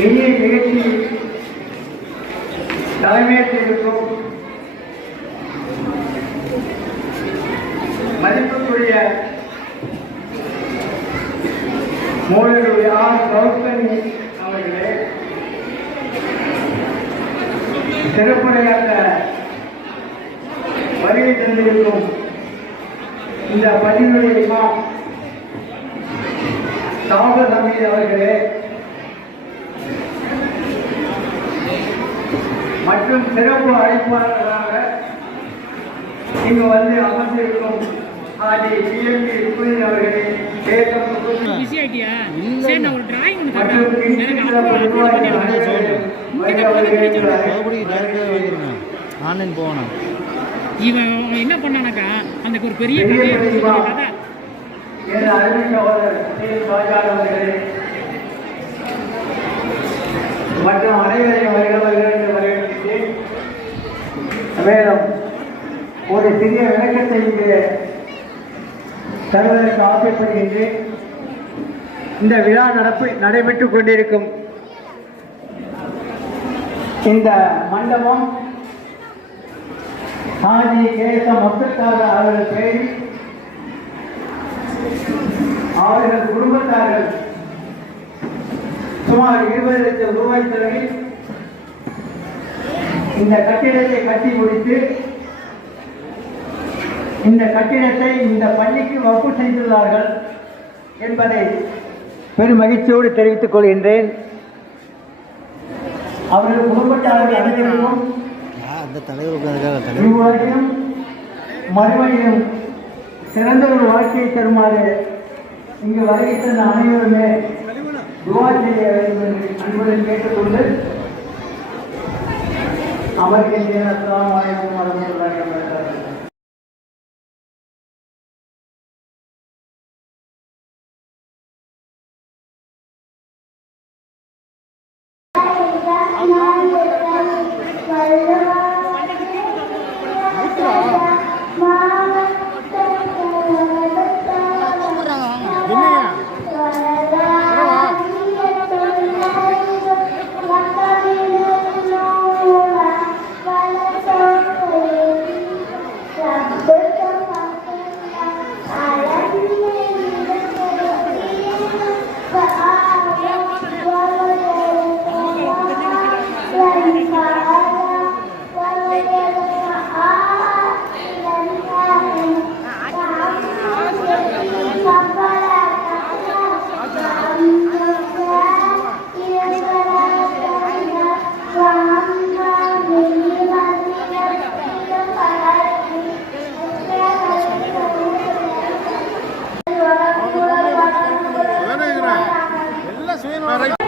இனிய நிகழ்ச்சி தலைமையேற்றிருக்கும் மதிப்புக்குரிய மூலருடைய கௌதமி அவர்களே, சிறப்புரையாற்ற வருகை தந்திருக்கும் இந்த பள்ளியுடைய இமாம் சாகர் ஹமீத் அவர்களே மற்றும் சிறப்பு அழைப்பாளர்களாக இங்கு வந்து அமர்ந்திருக்கும் ஆதி பிஎம்பி ருக்மிணி அவர்களே, ஆன்லைன் போகணும். இவன் என்ன பண்ணானாக்கா அந்த ஒரு பெரிய மற்றும் அனைவரையும் வரவேற்று மேலும் ஒரு சிறிய விளக்கத்தை இங்கு தருவதற்கு ஆசைப்படுகின்றேன். இந்த விழா நடைபெற்றுக் கொண்டிருக்கும் இந்த மண்டபம் ஹாஜி கேச மொத்தக்கார அவர்கள் பெயரில் அவர்கள் குடும்பத்தார்கள் சுமார் 20 லட்சம் ரூபாய் செலவில் இந்த கட்டிடத்தை கட்டி முடித்து இந்த கட்டிடத்தை இந்த பள்ளிக்கு வகுப்பு செய்துள்ளார்கள் என்பதை பெரும் மகிழ்ச்சியோடு தெரிவித்துக் கொள்கின்றேன். அவர்கள் குடும்பத்தார்கள் அனைவருக்கும் மறுபடியும் சிறந்த ஒரு வாழ்க்கையை தருமாறு இங்கு வருகை தந்த அனைவருமே துவா செய்ய வேண்டும் என்று அன்புடன் கேட்டுக்கொண்டு அமர்கின்றேன். அஸ்ஸலாமு அலைக்கும் வரஹ்மத்துல்லாஹி வபரகாத்துஹு. Right.